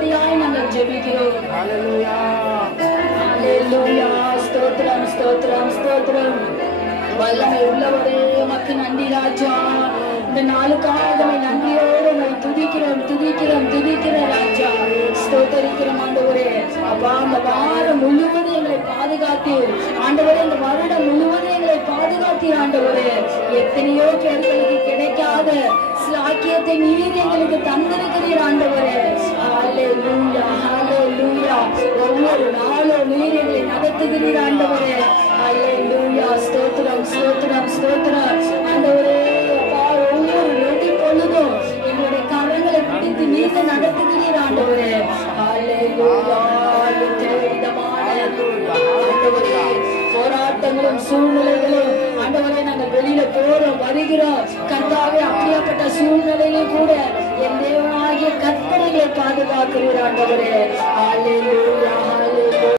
தரும்படியாய் நாங்கள் ஜெபிக்கிறோம். ஹல்லேலூயா ஹல்லேலூயா. ஸ்தோத்திரம் ஸ்தோத்திரம் ஸ்தோத்திரம். வல்லமை உள்ளவரே உமக்கு நன்றி ராஜா. இந்த நாளுக்காக நன்றியோடு துதிக்கிறோம் துதிக்கிறோம் துதிக்கிறோம் ராஜா. ஸ்தோத்தரிக்கிறோம் ஆண்டவரே. அப்பா அந்த வாரம் முழுவதும் எங்களை பாதுகாத்தீர் ஆண்டவரே. இந்த வருடம் முழுவதும் எங்களை பாதுகாத்தீர் ஆண்டவரே. எத்தனையோ பேர்களுக்கு கிடைக்காத சாக்கியத்தை நீர் எங்களுக்கு தந்திருக்கிறீர் ஆண்டவரே. ஹல்லேலூயா ஹல்லேலூயா. ஒவ்வொரு நாளும் நீர் எங்களை நடத்துகிறீர் ஆண்டவரே. ஹல்லேலூயா. ஸ்தோத்திரம் ஸ்தோத்திரம் ஸ்தோத்திரம் ஆண்டவரே. அப்பா ஒவ்வொரு நொடி பொழுதும் எங்களுடைய கரங்களை பிடித்து நீங்க நடத்துகிறீர் ஆண்டவரே. ஹல்லேலூயா. எத்தனை விதமான ஆண்டவரே போராட்டங்களும் சூழ்நிலைகளும் ஆண்டவரே நாங்கள் வெளியில போறோம் வருகிறோம் கர்த்தாவே. அப்படியாப்பட்ட சூழ்நிலையிலும் கூட என் தேவனாகிய கர்த்தரை பாதுகாக்கிறீர் ஆண்டவரே.